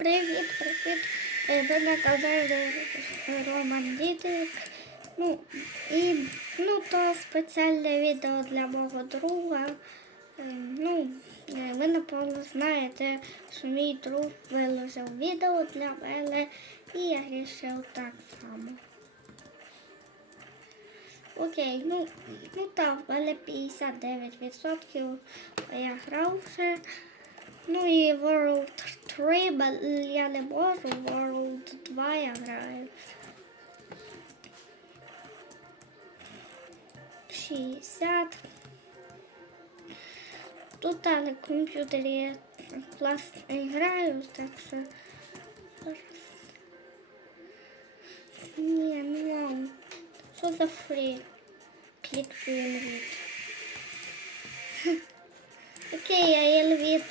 Привіт, привіт. Е, на каналі Роман Дідик. Ну, і ну, то спеціальне відео для мого друга. Е, Ну, е, ви напевно знаєте, що мій друг виложив відео для мене, і я вирішив так само. Окей, ну, ну так, в мене 59%, а я грав вже. Ну і World 3, я не можу, World 2 я граю. 60. Тут на комп'ютері я класно граю, так що. Ні, ну. Що за фрі? Клік інвіт. Окей, я її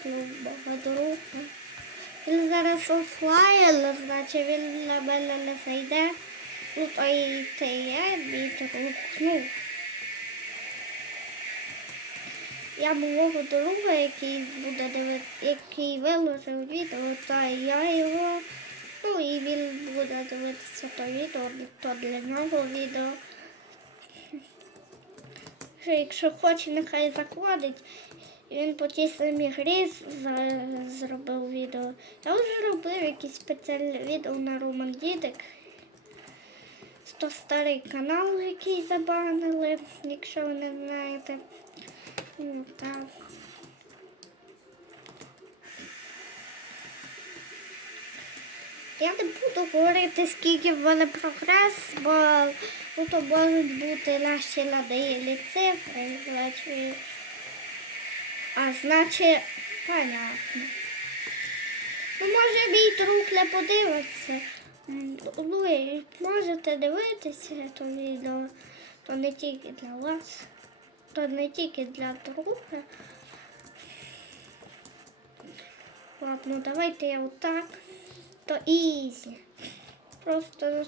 богодруха. Він зараз офлайн, значить він на мене не зайде. Ну, то і те я мій друг. Ну, я мого друга, який буде дивити, який виложив відео, та я його. Ну і він буде дивитися то відео, то для нього відео. Якщо хоче, нехай закладить. Він по тій самій грі зробив відео. Я вже робив якісь спеціальне відео на Роман Дідик. То старий канал, який забанили, якщо ви не знаєте. Ну, так. Я не буду говорити, скільки в мене прогрес, бо то можуть бути наші надоїлі цифри. А значить, понятно. Ну, може, мій друг не подивиться. Ну, можете дивитися то відео, то не тільки для вас, то не тільки для друга. Ладно, давайте я отак. То ізі. Просто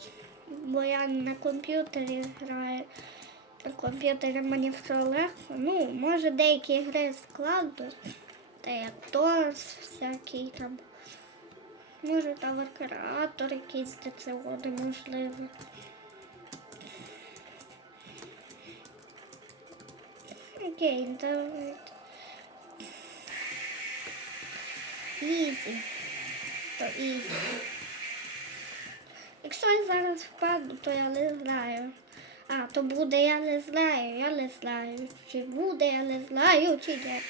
бо я на комп'ютері граю. Комп'ютері мені все легко. Ну, може деякі гри складно. Та як Торс всякий там. Може там креатор якийсь де це буде можливо. Окей, давайте. Ізі. То ізі. Якщо я зараз впаду, то я не знаю. А, то буде, я не знаю, я не знаю. Чи буде, я не знаю, чи ні.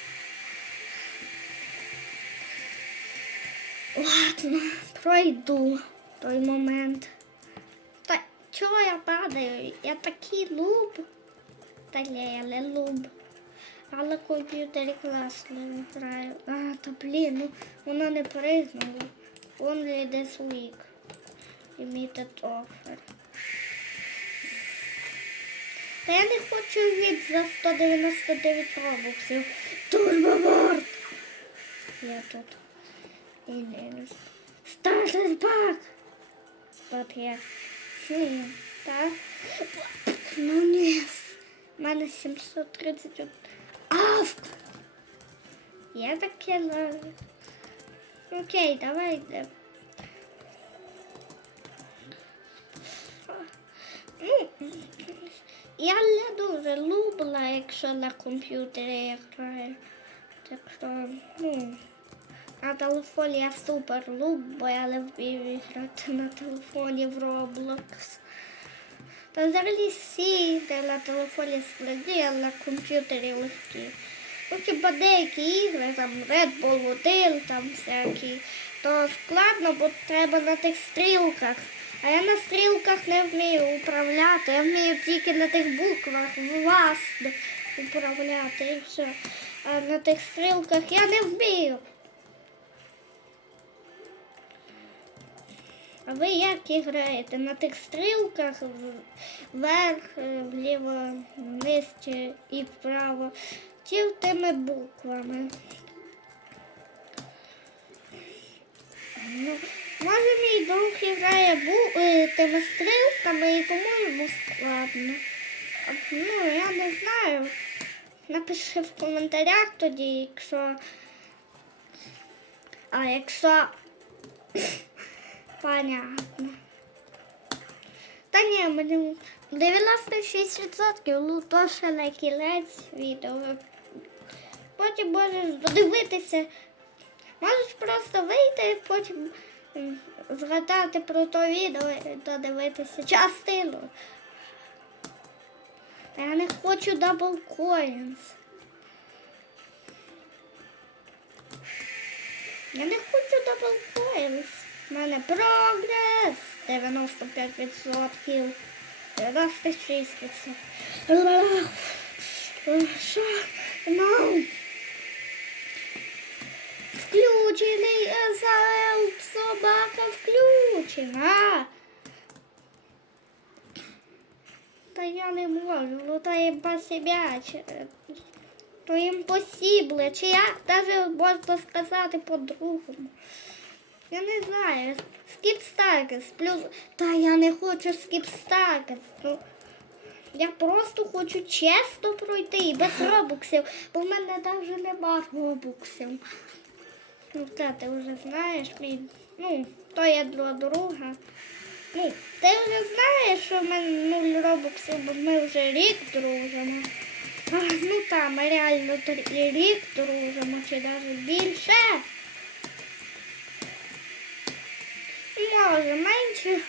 Ладно, пройду той момент. Та чого я падаю? Я такий луб. Та ні, я не луб. Але комп'ютері класно граю. А, то блін, ну вона не пригнула. Only this week. Limited offer. Та я не хочу від за 199 робоксів. Турбоборд. Я тут. І не Starter pack. Тут є. Хм, так. Ну ні. У мене 731. Авк. Я таке ловлю. Окей, давайте. Ну, я не дуже любила, якщо на комп'ютері я граю. Так що, ну, на телефоні я супер люб, бо я не вмію грати на телефоні в Roblox. Та взагалі всі де на телефоні складні, а на комп'ютері легкі. Ну, хіба деякі ігри, там Red Bull 1, там всякі, то складно, бо треба на тих стрілках. А я на стрілках не вмію управляти, я вмію тільки на тих буквах власно управляти і все. А на тих стрілках я не вмію. А ви як граєте? На тих стрілках вверх, е, вліво, вниз і вправо, чи тими буквами? Ну, може мій друг грає е, тими стрілками і по-моєму складно. Ну, я не знаю. Напиши в коментарях тоді, якщо. А якщо Понятно. Та ні, мені 96% ну то ще на кінець відео. Потім можеш додивитися. Можеш просто вийти і потім згадати про то відео і додивитися частину. Та Я не хочу дабл коїнс. Я не хочу дабл коїнс. У мене прогрес 95%. 96%. Що? Ну. Включений СЛ, собака включена. Та я не можу, ну то impossible. чи- То impossible, чи як навіть можна сказати по-другому. Я не знаю. Скіп Старкес плюс. Та я не хочу скіп Старкес. Ну, я просто хочу чесно пройти і без робуксів, бо в мене навіть нема робуксів. Ну, це ти вже знаєш, мій. Ну, то є для друга. Ну, ти вже знаєш, що в мене нуль робоксів, бо ми вже рік дружимо. А, ну там, реально три- рік дружимо, чи навіть більше. Може, менше.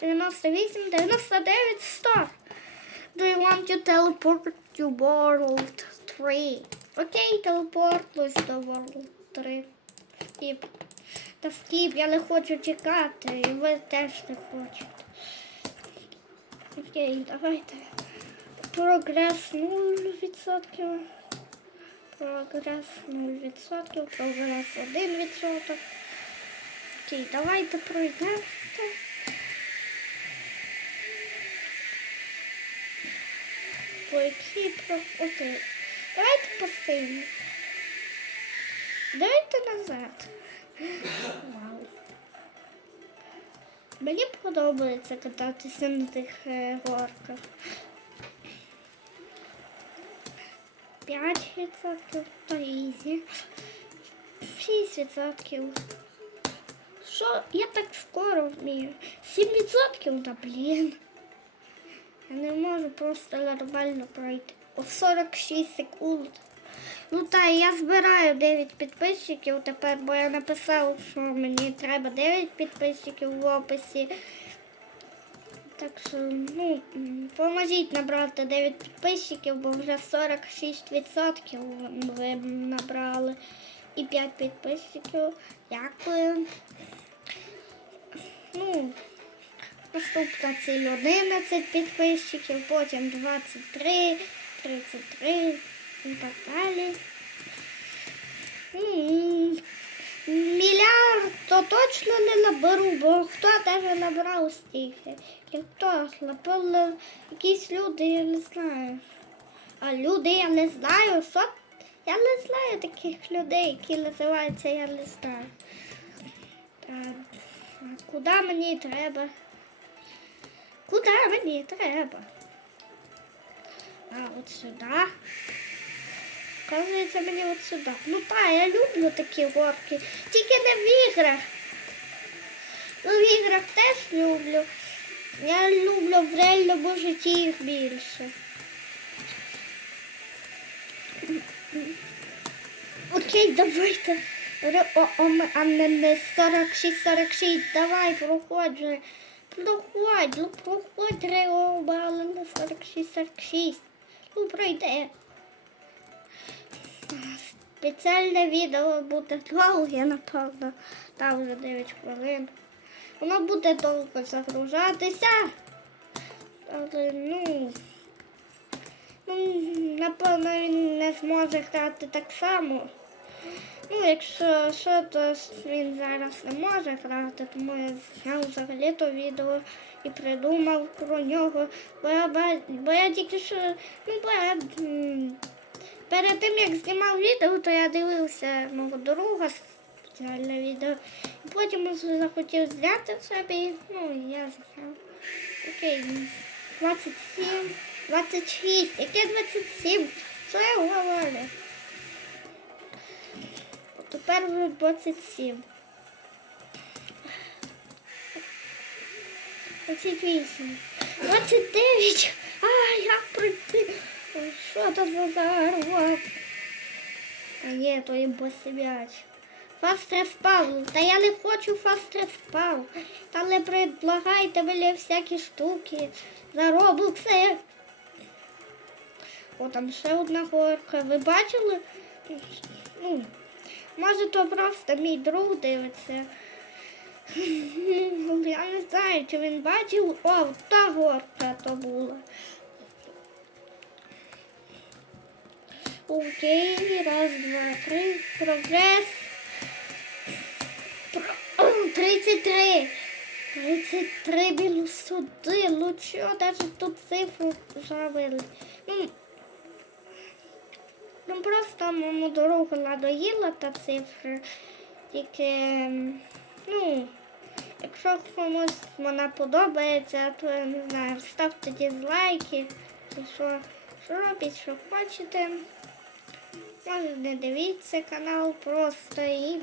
98, 99, 100. Do you want to teleport to World 3? Окей, телепортуюсь до World 3. Скіп. Та скіп, я не хочу чекати, і ви теж не хочете. Окей, давайте. Прогрес 0%. Прогрес 0%. Прогрес 1%. Окей, давайте пройдемо. По якій про... Окей. Давайте посильно. Давайте назад. Вау. Мені подобається кататися на тих е, горках. 5% то ізі. 6%. Що? Я так скоро вмію. 7% та блін. Я не можу просто нормально пройти. О 46 секунд. Ну так, я збираю 9 підписчиків тепер, бо я написав, що мені треба 9 підписчиків в описі. Так що, ну, поможіть набрати 9 підписчиків, бо вже 46% ви набрали. І 5 підписчиків. Дякую. Ну, наступна ціль 11 підписчиків, потім 23, 33 так далі. Мільярд то точно не наберу, бо хто теж набрав стільки. І хто напевно, якісь люди, я не знаю. А люди я не знаю, що? Я не знаю таких людей, які називаються, я не знаю. Так, куди мені треба? Куди мені треба? А, от сюди. Оказується, мені от сюди. Ну так, я люблю такі горки. Тільки не в іграх. Ну, в іграх теж люблю. Я люблю в реальному житті їх більше. Окей, давайте. О, о, ми- а не, не 46, 46, давай, проходь же. Проходь, ну проходь, Реоба, але не 46, 46. Ну, пройде. Спеціальне відео буде довге, напевно. Там вже 9 хвилин. Воно буде довго загружатися. Але, ну, ну, напевно, він не зможе грати так само. Ну, якщо що, то він зараз не може грати, тому я зняв взагалі то відео і придумав про нього. Бо я, бо я тільки що, ну, бо я, перед тим як знімав відео, то я дивився мого друга спеціальне відео. І потім захотів зняти в собі, ну, я зняв. Окей, 27, 26, яке 27? Що я говорю? Тепер вже 27. 28, 29. А, як прийти? Що це за зарва? Та ні, то імпосі м'яч. Фастре спав. Та я не хочу фастре спав. Та не предлагайте мені всякі штуки. За роблокси. О, там ще одна горка. Ви бачили? Ну, може, то просто мій друг дивиться. Я не знаю, чи він бачив. О, та горка то була. Окей, раз, два, три. Прогрес. Про- 33. 33 мінус 1. Ну що, навіть тут цифру завели. Ну, ну просто моєму дорогу надоїла та цифра. Тільки, ем, ну, якщо комусь вона подобається, то я не знаю, ставте дизлайки. Що, що робіть, що хочете. Не дивіться канал просто і.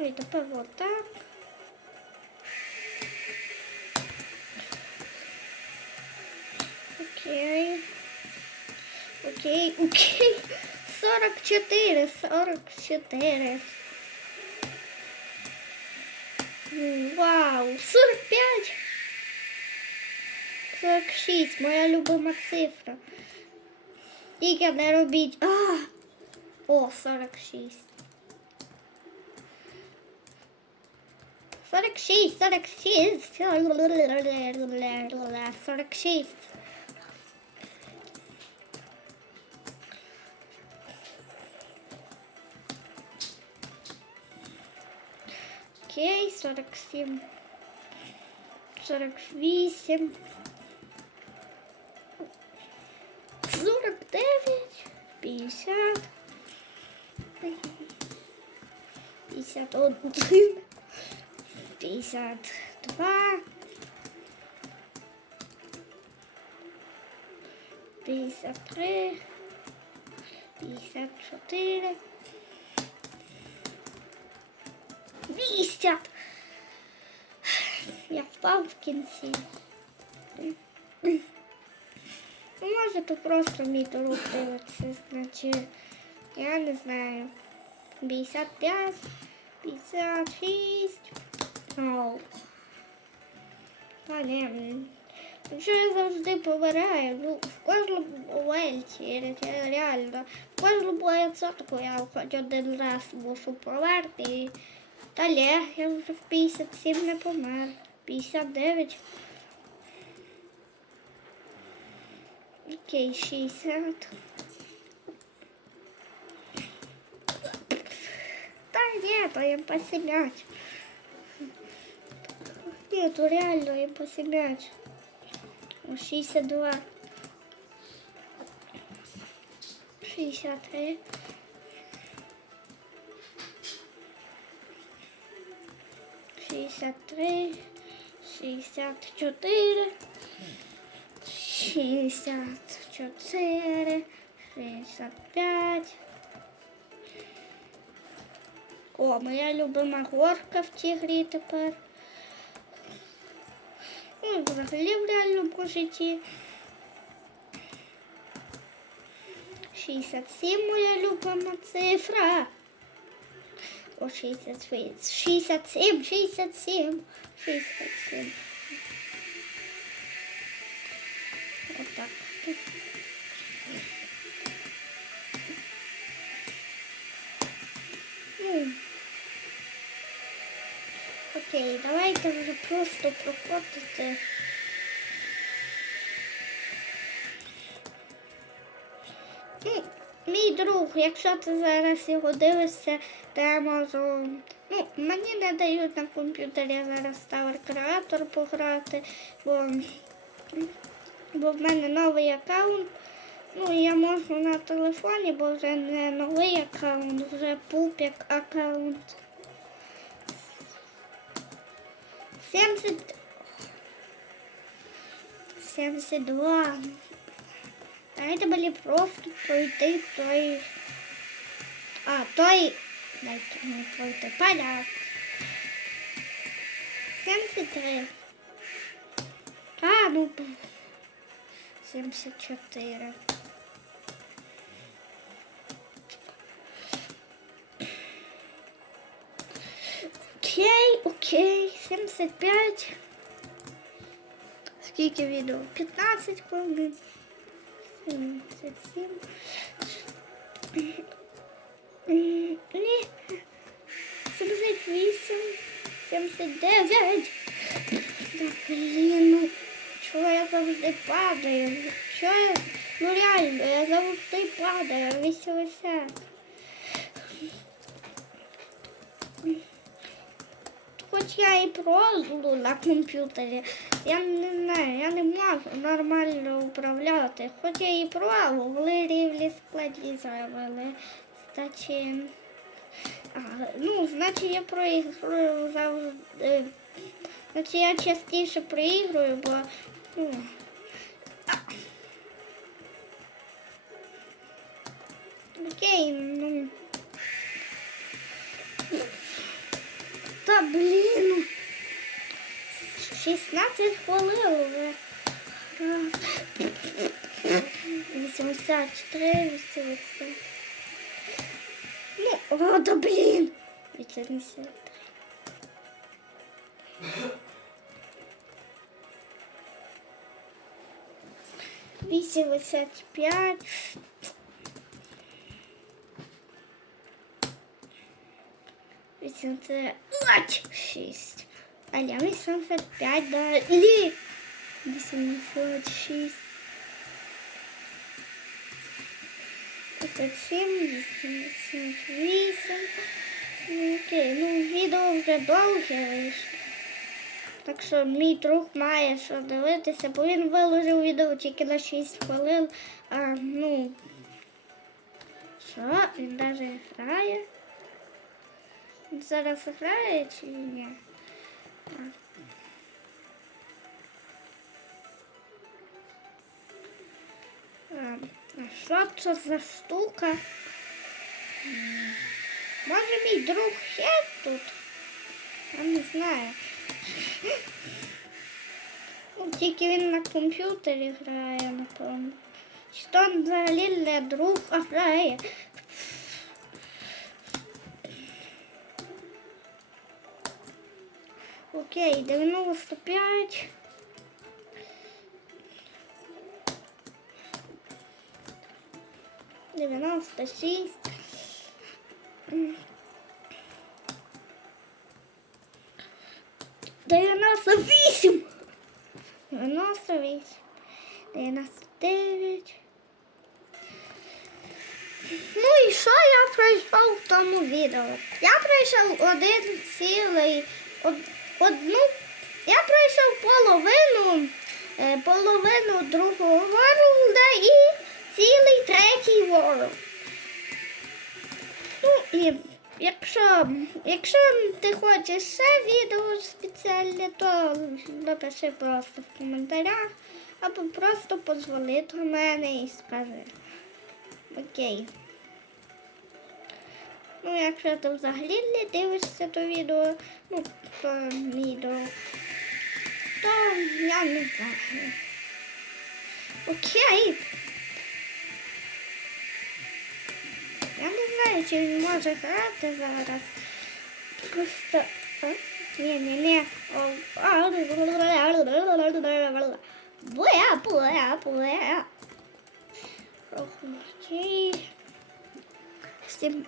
І тепер отак. Окей. Окей, окей. 44, 44. М, Вау, 45. 46, моя любима цифра. Тільки не робіть. А! О, 46. 46, 46. 46. Окей, 47. 48. 49. 50. 51. 52. 53. 54. 50. Я впав в кінці. Ну, може, то просто мій дивиться, значить, я не знаю. 55, 56. Оу. Та ні. Що я завжди помираю, ну, в кожному моменті, реально, в кожному відсотку я хоч один раз мушу померти. Та ні, я вже в 57 не помер. 59. Окей, 60. Та ні, то їм посім'ять. Ні, то реально їм посім'ять. О, 62. 63. Шістдесят три, шістдесят чотири, шістдесят чотири, шістдесят п'ять. О, моя любима горка в цій грі тепер. Ну, взагалі в реальному житті. 67 моя любима цифра. О, 67, 67, 67, 67. Отак. Ну. Окей, давайте вже просто проходити. Мій друг, якщо ти зараз його дивишся, то я можу. Ну, мені не дають на комп'ютері зараз Tower Creator пограти, бо, бо в мене новий аккаунт. Ну, я можу на телефоні, бо вже не новий аккаунт, вже пупік аккаунт. 70. 72. Давайте мені просто пройти той. А, той. Дайте мені пройти. Понятно. 73. А, ну. б- 74. Окей, окей, 75. Скільки відео? 15 хвилин. 77. Ні. 78. 79. Да, блін, ну, чого я завжди падаю? Чого я, ну реально, я завжди падаю, 80. Хоч я і прозлу на комп'ютері, я не знаю, я не можу нормально управляти. Хоч я і про, але рівні складні зробили. Значить, а, ну, значить я проігрую завжди. Значить я частіше проігрую, бо ну. Окей, ну. Та блін. 16 хвилин вже. Раз. 84, 80. Ну, о, да блін. 83. Вісімдесят п'ять. Вісімдесят шість. А. Вісімдесят шість. Вісімдесят сім, вісімдесят вісім. Ну, Окей, ну відео вже довге. Так що мій друг має що дивитися, бо він виложив відео тільки на 6 хвилин. А ну що, він навіть грає? Зараз грає чи ні? А. А, а що це за штука? М, Може мій друг є тут? Я не знаю. Ну, тільки він на комп'ютері грає, напевно. Чи то він взагалі не друг, а грає. Окей, 95. Дев'яносто шість. Дев'яносто вісім. Дев'яносто вісім. Дев'яносто дев'ять. Ну і що я пройшов в тому відео? Я пройшов один цілий, одну, я пройшов половину, е, половину другого ворлда і цілий третій ворld. Ну і якщо, якщо ти хочеш ще відео спеціальне, то напиши просто в коментарях або просто позвони до мене і скажи. Окей. Ну, якщо ти взагалі не дивишся то відео, ну, то відео, то я не знаю. Окей. Я не знаю, чи він може грати зараз. Просто. Ні, ні, ні. Буя, буя, буя. Окей. Всім